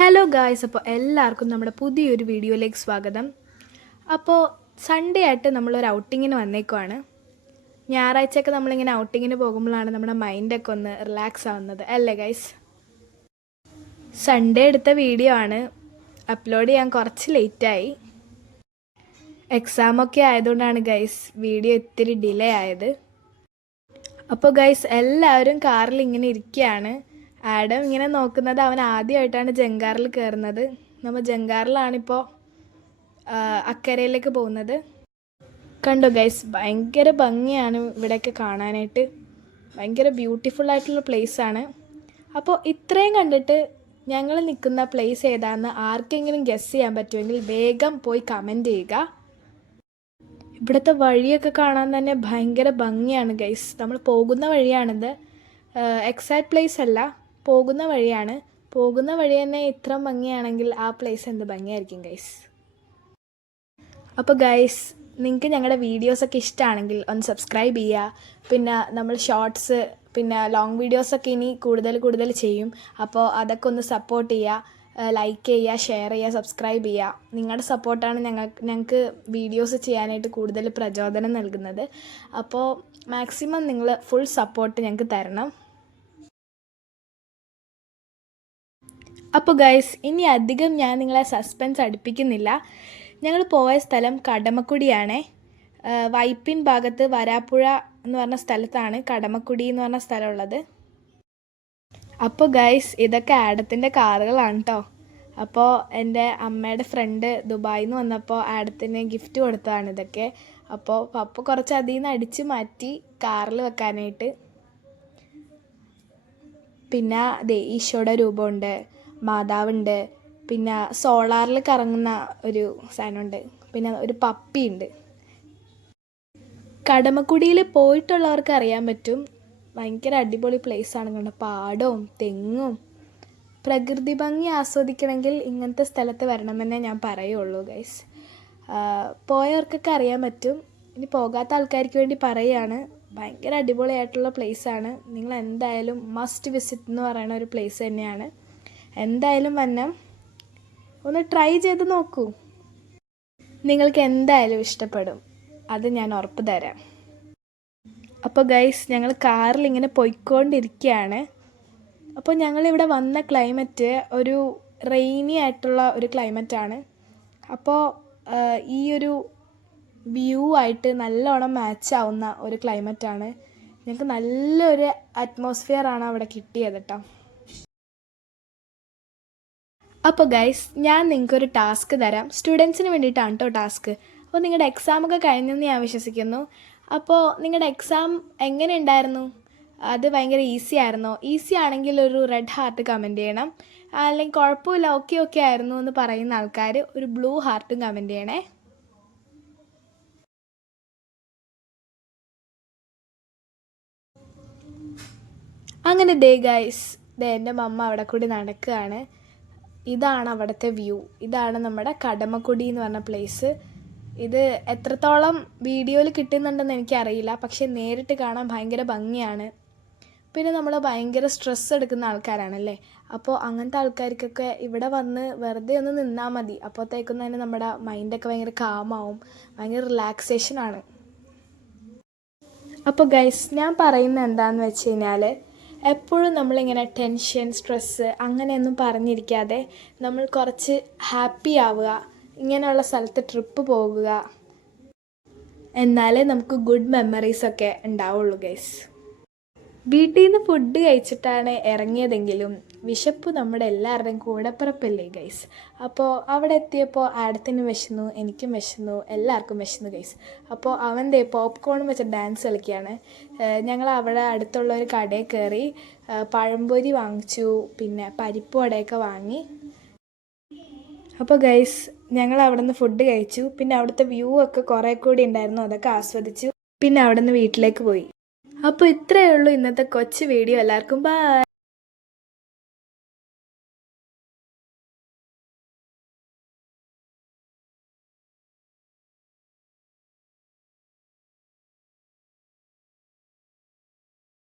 Hello guys, അപ്പോൾ എല്ലാവർക്കും നമ്മുടെ പുതിയൊരു വീഡിയോയിലേക്ക് സ്വാഗതം. അപ്പോൾ സൺഡേ ആയിട്ട് നമ്മളൊരു ഔട്ടിങ്ങിന് വന്നേക്കുവാണ്. ഞായറാഴ്ചയൊക്കെ നമ്മളിങ്ങനെ ഔട്ടിങ്ങിന് പോകുമ്പോഴാണ് നമ്മുടെ മൈൻഡൊക്കെ ഒന്ന് റിലാക്സ് ആവുന്നത് അല്ലേ ഗൈസ്? സൺഡേ എടുത്ത വീഡിയോ ആണ്, അപ്ലോഡ് ചെയ്യാൻ കുറച്ച് ലേറ്റായി. എക്സാമൊക്കെ ആയതുകൊണ്ടാണ് ഗൈസ് വീഡിയോ ഇത്തിരി ഡിലേ ആയത്. അപ്പോൾ ഗൈസ് എല്ലാവരും കാറിൽ ഇങ്ങനെ ഇരിക്കുകയാണ്. ആഡം ഇങ്ങനെ നോക്കുന്നത്, അവൻ ആദ്യമായിട്ടാണ് ജങ്കാറിൽ കയറുന്നത്. നമ്മൾ ജങ്കാറിലാണിപ്പോൾ അക്കരയിലേക്ക് പോകുന്നത്. കണ്ടോ ഗൈസ്, ഭയങ്കര ഭംഗിയാണ് ഇവിടെയൊക്കെ കാണാനായിട്ട്. ഭയങ്കര ബ്യൂട്ടിഫുൾ ആയിട്ടുള്ള പ്ലേസാണ്. അപ്പോൾ ഇത്രയും കണ്ടിട്ട് ഞങ്ങൾ നിൽക്കുന്ന പ്ലേസ് ഏതാണെന്ന് ആർക്കെങ്കിലും ഗസ് ചെയ്യാൻ പറ്റുമെങ്കിൽ വേഗം പോയി കമൻറ്റ് ചെയ്യുക. ഇവിടുത്തെ വഴിയൊക്കെ കാണാൻ തന്നെ ഭയങ്കര ഭംഗിയാണ് ഗൈസ്. നമ്മൾ പോകുന്ന വഴിയാണിത്, എക്സാക്ട് പ്ലേസ് അല്ല, പോകുന്ന വഴിയാണ്. പോകുന്ന വഴി തന്നെ ഇത്ര ഭംഗിയാണെങ്കിൽ ആ പ്ലേസ് എന്ത് ഭംഗിയായിരിക്കും ഗൈസ്. അപ്പോൾ ഗൈസ്, നിങ്ങൾക്ക് ഞങ്ങളുടെ വീഡിയോസൊക്കെ ഇഷ്ടമാണെങ്കിൽ ഒന്ന് സബ്സ്ക്രൈബ് ചെയ്യുക. പിന്നെ നമ്മൾ ഷോർട്സ് പിന്നെ ലോങ് വീഡിയോസൊക്കെ ഇനി കൂടുതൽ ചെയ്യും. അപ്പോൾ അതൊക്കെ ഒന്ന് സപ്പോർട്ട് ചെയ്യുക, ലൈക്ക് ചെയ്യുക, ഷെയർ ചെയ്യുക, സബ്സ്ക്രൈബ് ചെയ്യുക. നിങ്ങളുടെ സപ്പോർട്ടാണ് ഞങ്ങൾക്ക് വീഡിയോസ് ചെയ്യാനായിട്ട് കൂടുതൽ പ്രചോദനം നൽകുന്നത്. അപ്പോൾ മാക്സിമം നിങ്ങൾ ഫുൾ സപ്പോർട്ട് ഞങ്ങൾക്ക് തരണം. അപ്പോൾ ഗൈസ്, ഇനി അധികം ഞാൻ നിങ്ങളെ സസ്പെൻസ് അടുപ്പിക്കുന്നില്ല. ഞങ്ങൾ പോയ സ്ഥലം കടമക്കുടിയാണേ. വൈപ്പിൻ ഭാഗത്ത് വരാപ്പുഴ എന്ന് പറഞ്ഞ സ്ഥലത്താണ് കടമക്കുടി എന്ന് പറഞ്ഞ സ്ഥലമുള്ളത്. അപ്പോൾ ഗൈസ്, ഇതൊക്കെ ആഡത്തിൻ്റെ കാറുകളാണ് കേട്ടോ. അപ്പോൾ എൻ്റെ അമ്മയുടെ ഫ്രണ്ട് ദുബായിൽ നിന്ന് വന്നപ്പോൾ ആഡത്തിന് ഗിഫ്റ്റ് കൊടുത്തതാണ് ഇതൊക്കെ. അപ്പോൾ പപ്പ കുറച്ച് അതിൽ നിന്ന് അടിച്ച് മാറ്റി കാറിൽ വെക്കാനായിട്ട്. പിന്നെ ഈശോയുടെ രൂപമുണ്ട്, മാതാവുണ്ട്, പിന്നെ സോളാറിൽ കറങ്ങുന്ന ഒരു സാധനമുണ്ട്, പിന്നെ ഒരു പപ്പിയുണ്ട്. കടമക്കുടിയിൽ പോയിട്ടുള്ളവർക്ക് അറിയാൻ പറ്റും, ഭയങ്കര അടിപൊളി പ്ലേസാണ്. കണ്ടോ, പാടവും തെങ്ങും. പ്രകൃതി ഭംഗി ആസ്വദിക്കണമെങ്കിൽ ഇങ്ങനത്തെ സ്ഥലത്ത് വരണമെന്നേ ഞാൻ പറയുള്ളൂ ഗൈസ്. പോയവർക്കൊക്കെ അറിയാൻ പറ്റും. ഇനി പോകാത്ത ആൾക്കാർക്ക് വേണ്ടി പറയുകയാണ്, ഭയങ്കര അടിപൊളിയായിട്ടുള്ള പ്ലേസാണ്. നിങ്ങൾ എന്തായാലും മസ്റ്റ് വിസിറ്റ് എന്ന് പറയുന്ന ഒരു പ്ലേസ് തന്നെയാണ്. എന്തായാലും വന്ന് ഒന്ന് ട്രൈ ചെയ്ത് നോക്കൂ, നിങ്ങൾക്ക് എന്തായാലും ഇഷ്ടപ്പെടും, അത് ഞാൻ ഉറപ്പ് തരാം. അപ്പോൾ ഗൈസ്, ഞങ്ങൾ കാറിൽ ഇങ്ങനെ പോയിക്കൊണ്ടിരിക്കുകയാണ്. അപ്പോൾ ഞങ്ങളിവിടെ വന്ന ക്ലൈമറ്റ് ഒരു റെയിനി ആയിട്ടുള്ള ഒരു ക്ലൈമറ്റാണ്. അപ്പോൾ ഈ ഒരു വ്യൂ ആയിട്ട് നല്ലോണം മാച്ച് ആവുന്ന ഒരു ക്ലൈമറ്റാണ്. ഞങ്ങൾക്ക് നല്ലൊരു അറ്റ്മോസ്ഫിയറാണ് അവിടെ കിട്ടിയത് കേട്ടോ. അപ്പോൾ ഗൈസ്, ഞാൻ നിങ്ങൾക്കൊരു ടാസ്ക് തരാം. സ്റ്റുഡൻസിന് വേണ്ടിയിട്ടാണ് കേട്ടോ ടാസ്ക്. അപ്പോൾ നിങ്ങളുടെ എക്സാമൊക്കെ കഴിഞ്ഞെന്ന് ഞാൻ വിശ്വസിക്കുന്നു. അപ്പോൾ നിങ്ങളുടെ എക്സാം എങ്ങനെ ഉണ്ടായിരുന്നു? അത് ഭയങ്കര ഈസി ആയിരുന്നോ? ഈസി ആണെങ്കിൽ ഒരു റെഡ് ഹാർട്ട് കമൻറ്റ് ചെയ്യണം. അല്ലെങ്കിൽ കുഴപ്പമില്ല, ഓക്കെ ആയിരുന്നു എന്ന് പറയുന്ന ആൾക്കാർ ഒരു ബ്ലൂ ഹാർട്ടും കമൻറ്റ് ചെയ്യണേ. അങ്ങനെ ദേ ഗൈസ്, എൻ്റെ മമ്മ അവിടെ കൂടി നടക്കുകയാണ്. ഇതാണ് അവിടുത്തെ വ്യൂ. ഇതാണ് നമ്മുടെ കടമക്കുടി എന്ന് പറഞ്ഞ പ്ലേസ്. ഇത് എത്രത്തോളം വീഡിയോയിൽ കിട്ടുന്നുണ്ടെന്ന് എനിക്കറിയില്ല, പക്ഷേ നേരിട്ട് കാണാൻ ഭയങ്കര ഭംഗിയാണ്. പിന്നെ നമ്മൾ ഭയങ്കര സ്ട്രെസ് എടുക്കുന്ന ആൾക്കാരാണല്ലേ, അപ്പോൾ അങ്ങനത്തെ ആൾക്കാർക്കൊക്കെ ഇവിടെ വന്ന് വെറുതെ ഒന്ന് നിന്നാൽ മതി. അപ്പോഴത്തേക്കും തന്നെ നമ്മുടെ മൈൻഡൊക്കെ ഭയങ്കര കാമാവും, ഭയങ്കര റിലാക്സേഷനാണ്. അപ്പോൾ ഗൈസ്, ഞാൻ പറയുന്നത് എന്താണെന്ന് വെച്ച് കഴിഞ്ഞാൽ, എപ്പോഴും നമ്മളിങ്ങനെ ടെൻഷൻ, സ്ട്രെസ്സ് അങ്ങനെയൊന്നും പറഞ്ഞിരിക്കാതെ നമ്മൾ കുറച്ച് ഹാപ്പി ആവുക, ഇങ്ങനെയുള്ള സ്ഥലത്ത് ട്രിപ്പ് പോകുക, എന്നാലേ നമുക്ക് ഗുഡ് മെമ്മറീസൊക്കെ ഉണ്ടാവുള്ളൂ ഗൈസ്. വീട്ടിൽ നിന്ന് ഫുഡ് കഴിച്ചിട്ടാണ് ഇറങ്ങിയതെങ്കിലും വിശപ്പ് നമ്മുടെ എല്ലാവരുടെയും കൂടപ്പിറപ്പല്ലേ ഗൈസ്. അപ്പോൾ അവിടെ എത്തിയപ്പോൾ ആഡത്തിന് വിശന്നു, എനിക്കും വിശന്നു, എല്ലാവർക്കും വിശന്നു ഗൈസ്. അപ്പോൾ അവൻ്റെ പോപ്കോണും വെച്ച് ഡാൻസ് കളിക്കുകയാണ്. ഞങ്ങൾ അവിടെ അടുത്തുള്ള ഒരു കടയിൽ കയറി പഴംപൊരി വാങ്ങിച്ചു, പിന്നെ പരിപ്പ് വടയൊക്കെ വാങ്ങി. അപ്പോൾ ഗൈസ്, ഞങ്ങൾ അവിടെ നിന്ന് ഫുഡ് കഴിച്ചു. പിന്നെ അവിടുത്തെ വ്യൂ ഒക്കെ കുറേ കൂടി ഉണ്ടായിരുന്നു, അതൊക്കെ ആസ്വദിച്ചു. പിന്നെ അവിടെ നിന്ന് വീട്ടിലേക്ക് പോയി. അപ്പോൾ ഇത്രയേ ഉള്ളൂ ഇന്നത്തെ കൊച്ചു വീഡിയോ. എല്ലാവർക്കും ബൈ.